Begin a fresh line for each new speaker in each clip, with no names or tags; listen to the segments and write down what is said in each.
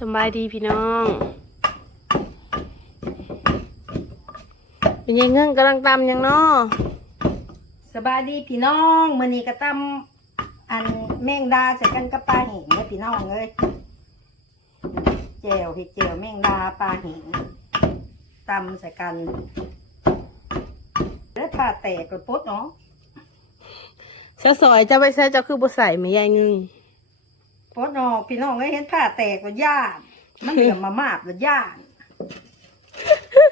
สำบายดีพี่น้องเป็นยังเงื่งกำลังตำยังเนาะ
สบายดีพี่น้องมื้อนี้ก็ตำอันแมงดาใส่กันกับปลาเห็นเด้อพี่น้องเอ้ยแจ่วเห็ดแจ่วแมงดาปลาเห็นตำใส่กันแล้วผ่าแตกกระปดเนาะ
เช้าซอยจะไปใส่เจ้าคือบ่ใส่ไม่ยายงึง
ปดเนาะพี่น้องเอ้ยเห็นผ่าแตกก็ย่าน มันเหลี่ยมมามาบก็ย่าน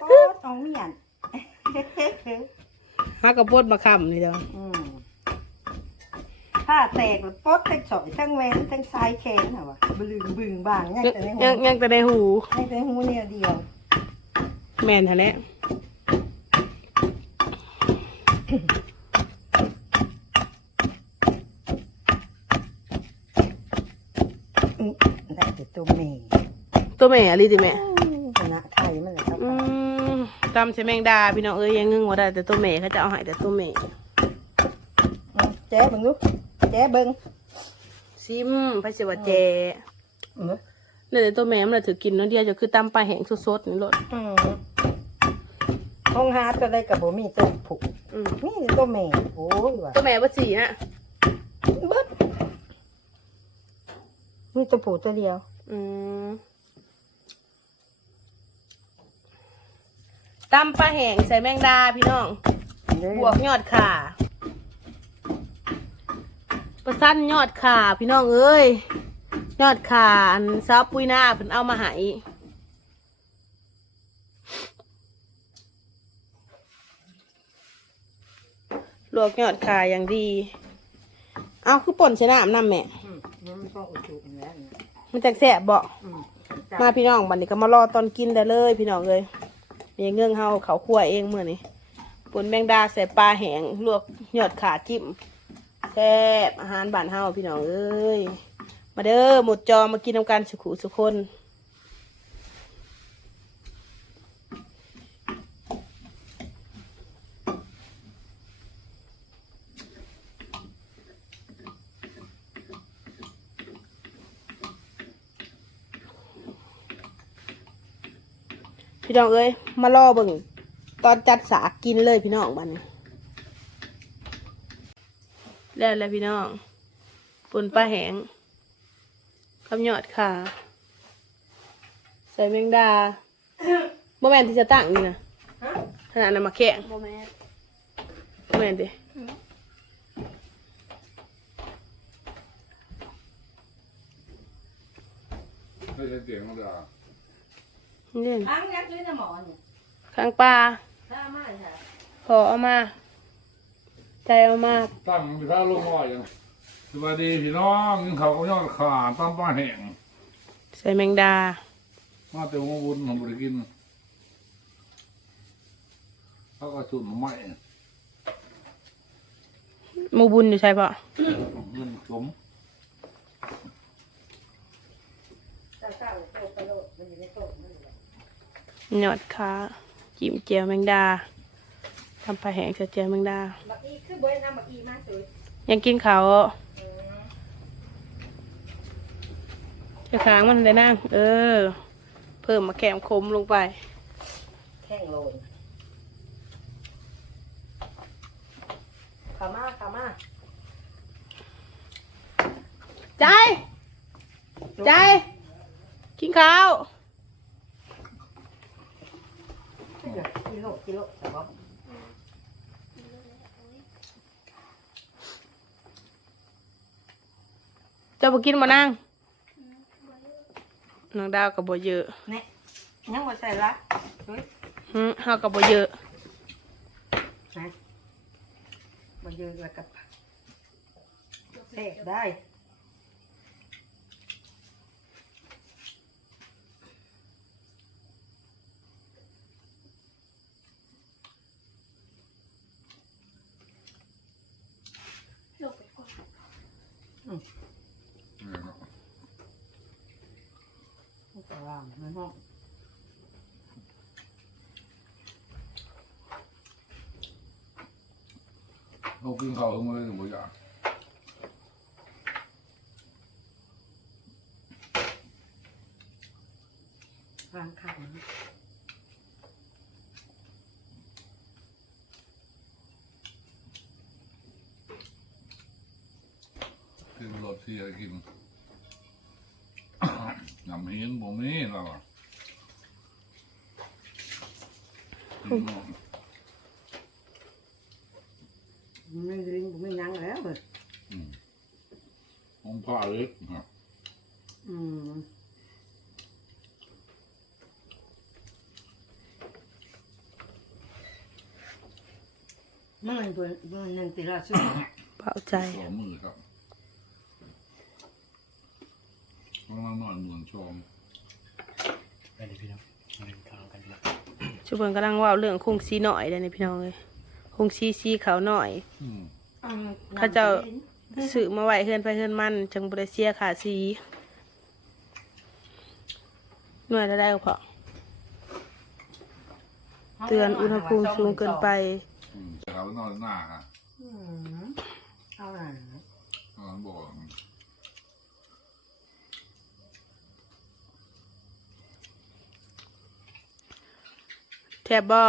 ปดน้องเมียน
ฮักกระโปดมาคำนี่เด้อ
อืมผ้าแตกแล้วปดทั้งสอยทั้งแหวนทั้งสายแขนน่ะวะบึงบึงบางเนี่ยแต่ในหู
ยังยังแต่ในหู
ในแต่หูเนี่ยเดียว
แม่นฮะแหละ
อื้อได้แต่ตัวเมย์
ตัวแม่อะไรติแม่
คณะไทยมันเลยครับ
อืมตำใส่แมงดาพี่น้องเอ้ยยังงึงว่าได้แต่ตัวแม่เขาจะเอาให้แต่ตัวแม่
อืมแจ๊เบิ่งลูกแจ๊เบิ่ง
ซิมไปสิว่าแจ
อืม
นี่แต่ตัวแม่มันนะถือกินเนาะเดียวจะคือตำปลาแห้งสดๆนี่โลด
อืมห้องหาตัวใดกับบ่มีตัวผูก
อืม
นี่ตัวเมย์โอ้ยว่ะ
ตัวแม่บ่สีฮะ
เบิดมีตัวผูกตัวเดียว
อืม ตำปลาแห้งใส่แมงดาพี่น้อง บวกยอดขาประสั้นยอดขาพี่น้องเอ้ย ยอดขาอันซาปุยหน้าเพิ่นเอามาให้ลวกยอดขาอย่างดี เอาคือป่นใช้น้ำน้ำแม่
อืมนี่มันต้องอุดจุอยู่แล้วเนี่ย
มันจังแสบบ่
อืม
มาพี่น้องบัดนี้ก็มารอตอนกินได้เลย พี่น้องเลย มีเงื่องเฮาเขาคั่วเองเมื่อนี้ปุ่นแมงดาใส่ปลาแหงลวกยอดขาจิ้มแซ่บอาหารบ้านเฮาพี่น้องเอ้ยมาเด้อหมดจอมากินนำกันสุขุสุคน พี่น้องเอ้ยมารอเบิ่งตอนจัดสากินเลยพี่น้องบันแล้วแล้วพี่น้องปุ่นปลาแหงคำยอดค่ะใส่แมงดาโมแมนที่จะตั้งนี่นะขนาดนั้นมาแข่ง
โมแมน
โมแมนดิ
ไม่ใช่เสียงมั นี่
ทั้งยัดด้วยนะหมอนี่
ข้างปลา
ถ้ามาใช่
พอเอามา ใจเอามา
ตั้งมันเป็นท่าลงอ้อยอย่างสวัสดีพี่น้องกินเขาก็ยอดขาตั้งป้าแห้ง
ใส่แมงดา
มาแต่วงบุญผมบริกินเขาก็สุดมาใหม่
หมูบุญอยู่ใช่ปะ
เงินสม
ถ้าเศร้าโตกระโดดมันอยู่ในโต๊ะนั่นแหละ
ยอดขาจิ้มเจียวแมงดาทำปลาแหงใส่เจียวแมงดา
บักอีคือบ่ได้นำบักอีมาสวย
ยังกินเขาวจะค้างมันเลยนั่งเออ เพิ่มมาแกมคมลงไป
แข้งโรยขามาขามา
ใจ ใจ กินข้าว
กิ โลกิโลแต่ว่า
เจะไปกินมานั่งน้องดาวกับบเยอะ
เนี่ยยังบ่ใส่ละเฮ้ย
หึเฮากับบเยอะ
นะบ่เยอะแล้วกับเสกได้
เนี่ยเนาะ
แต่ว่ามันห้อง
เรากินเขาวเมื่อไรถึงบ่อ ยาก
วางขัง
กินรสที่จะกินยำหินบ่มีแล้วอะกินหมด
ไม่ลิ้นไม่ยั้งแล้วเบิด
อืมองค์พระเล็กครับ
อืมมันเป็นมันยังติดละชุด
เบาใจ
สองมือครับ ประมาณหน่อยหมื่นชม
ไปเลยพี่น้องมาเล่นข้าวกันดีกว่า
ชุบเพิ่นกำลังเว่าเรื่องคงซีหน่อยเลยนี่พี่น้องเลยคงซีซีขาวหน่อย
อืม
เขาเจ้า ซื้อมาไว้เฮือนไปเฮือนมันจังบ่ได้เสียค่าสีหน่วยละได้ก็พอเตือนอุณหภูมิสูงเกินไป
อืมจะเอาไว้นอนหน้าค่ะ
อืมเอาหน่อย
นอนบอก
แทบบ่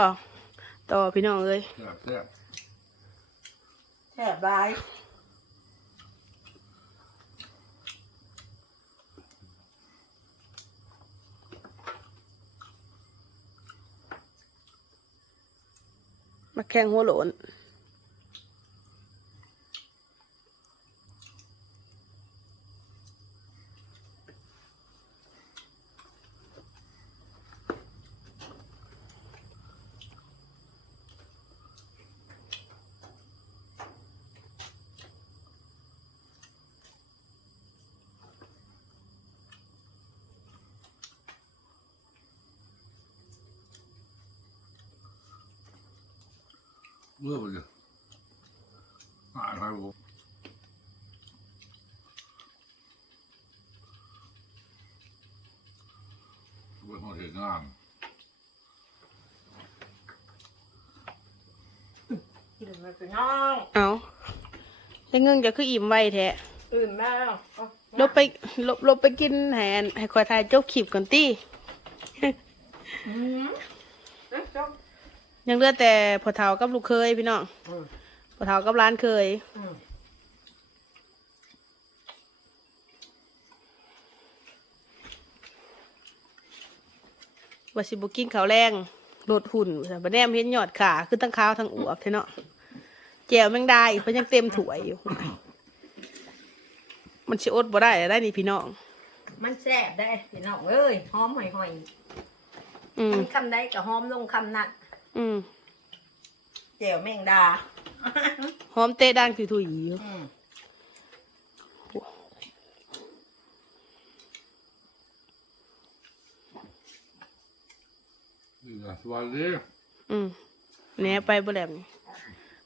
ต่อพี่น้องเอ้ย
แซ่บแซ่บ
แซ่บหลาย
มาแข่งหัวโหลน
เมื่อไปเลยหายไปผมเป็นคนเห็นงาน
กินมาเป็นน้อง
เอาแล้วเงินจะคืออิ่มไวแท้
อื่นแล้ว
ลบไปลบลบไปกินแหนให้คอยทายจบขีบก่อนตี้
อืมเอ๊ะจบ
ยังเหลือแต่พอเฒ่ากับลูกเคยพี่น้อง
อืม
พอเฒ่ากับร้านเคย
อืม
ว่าสิบุกินข้าวแรงลดหุ่นแต่บัดแนมเห็นยอดขาคือทั้งขาวทั้งอวบเท่เนาะแจวแมงดาอีกเพราะยังเต็มถ้วยอยู่ มันชิอดบ่ได้ได้นี่พี่น้อง
มันแซ่บได้พี่น้องเอ้ยหอมห่อย
อืม
ๆคำใดก็หอมลงคำนั้น
อืม
เจียวแมงดา
หอมเตะดังถุยๆอยู่
อืม
นี่นะสวัสดี
อืมแหน่ไปบ่แหลม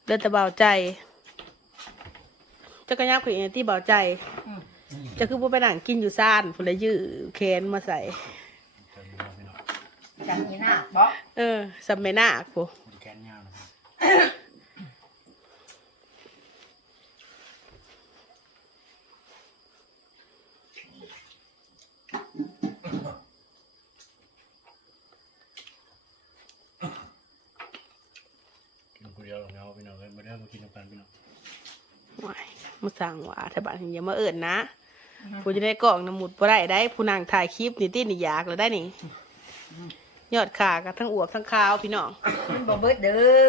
เดินแต่เบาใจจะกระยับขึ้นอย่างที่เบาใจจะคือบ่ไปนั่งกินอยู่ซ่านพุ่นละยื้อแขนมาใส่
เติมน้ำพี่น้อง
จังนี้นะบอก
เออสำเมนาคผู้
มันแกนยาวนะครับกินคนเดียวหรอกเงาพี่น้องเลยมาเริ่มมากินกันพี่น้อง
ว้ายมาสั่งว่าถ้าบ้านอย่ามาเอิ้นนะผู้จะได้กล่องน้ำหมุดบ่ได้ได้ผู้นางถ่ายคลิปนี่ตินี่อยากแล้วได้นี่ ยอดขากับทั้งอวบทั้งขาวพี่น้อง
มันบ่เบิดเด้อ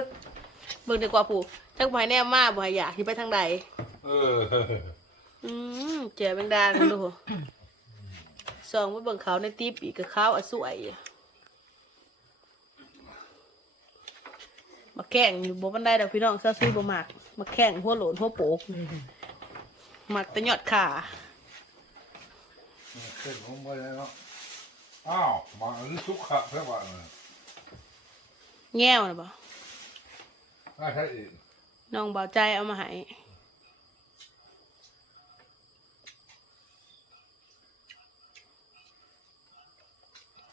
เบิ่งดีกว่าผู้จักบ่ให้แนมมาบ่ให้อยากสิไปทางใด
เออ
อืมเจ๋แบงดากันดูส่องไปเบิ่งเขาในตีปีกกับขาวอะสวยอยู่มาแข่งอยู่บ่บันไดดอกพี่น้องซะซื้อบ่มักมาแข่งหัวโหลนหัวโปกมักแต่ยอดขา
เส้นของไปแล้วเนาะ อ้าวมาอันนี้สุขะแค่ว่าเลย
แง่วนะบ่
ได้ใช่อีก
น้องเบาใจเอามาให้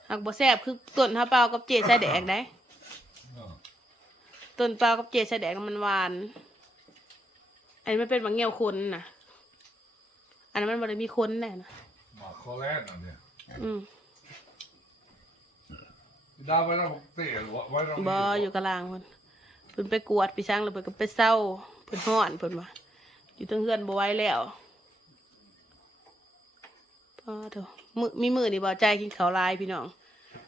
หักบ่แซ่บคือต้นฮะเปล่ากับเจใส่แดกได้
เออ
ต้นเปล่ากับเจใส่แดกมันหวาน อันนี้มันเป็นบางเงี้ยวคนนะอันนั้นมันบ่ได้มีคนแน่นะ
มาข้อแรกอันเนี้ย
อืม
ดาวไว้แล้วเตะไว้แล้ว
บออยู่กลางเพิ่นเพิ่นไปกวดไปช่างแล้วเพิ่นก็ไปเศร้าเพิ่นฮ้อนเพิ่นว่าอยู่เทั้งเฮือนบ่ไหว้แล้วพอเถอะมือมีมือนี่บ่ใจกินข้าวหลายพี่น้อง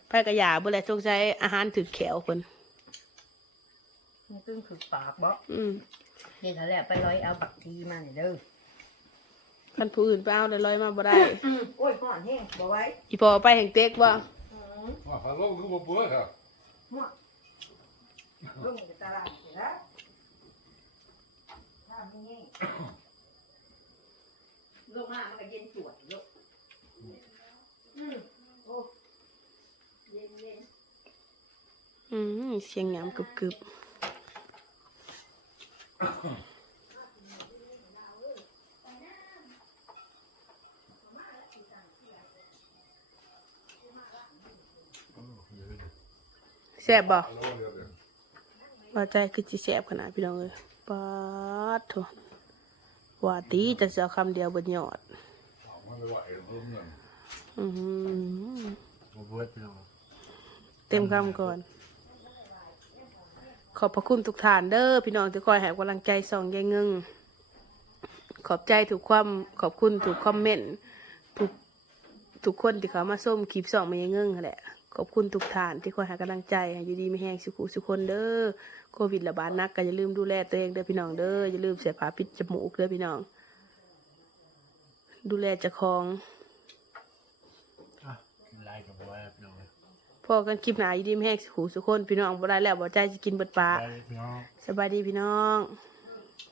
ไปกระยาบ่แลสงสัยอาหารถึกแขวเพิ่น
นี่ซึ่งคือปากบ่
อืม
เห็นแล้วแหละไปร้อยเอาบักทีมาเนี่ยเด้อ
คันผู้อื่นไปเอาได้ลอยมาบ่ได้
โอ้ยห่อนแห้งบ่ไว้
อีพอไปแห่งเต็กบ่
ว่าฮัลโหลคือบ่เปิดครับ
หัวลงในตลาดเห็นแล้วถ้าไม่แห้งลงมามันก็เย็นจวดลูกอืมโอ้เย็นเย็น
อืมเสียงหยามกึบๆแซ่บบ่
ฮัลโหลเดี๋ยวเดี๋ยว
ว่าใจคือจิแสบขนาดพี่น้องเลยปาดโถว่าตีจะเสียคำเดียวบนยอด
เอามาเลยว่าเอ็นเพิ่มเงิน
อื้อหือ
บ่เบิดพี่น้อง
เต็มคำก่อน ขอบพระคุณทุกท่านเด้อพี่น้องที่คอยให้กำลังใจส่องยายเงิงขอบใจถูกความขอบคุณถูกคอมเมนต์ทุกทุกคนที่เขามาส้มคลิปส่องมายายเงิงนั่นแหละ ขอบคุณทุกท่านที่คอยให้กำลังใจให้อยู่ดีไม่แห้งสุขุสุขคนเด้อโควิดระบาดหนักก็อย่าลืมดูแลตัวเองเด้อพี่น้องเด้ออย่าลืมเสียผ้าปิดจมูกเด้อพี่น้อง ดูแลเจ้าของ
อะกินลายกับบ่ไหว้พี่น้องเลย
พอกันคลิปหนาอยู่ดีไม่แห้งสุขุสุขคนพี่น้องบ่ได้แล้วบ่ใจจะกินเบิดปลา
ไปพี่น้อง
สบายดีพี่น้อง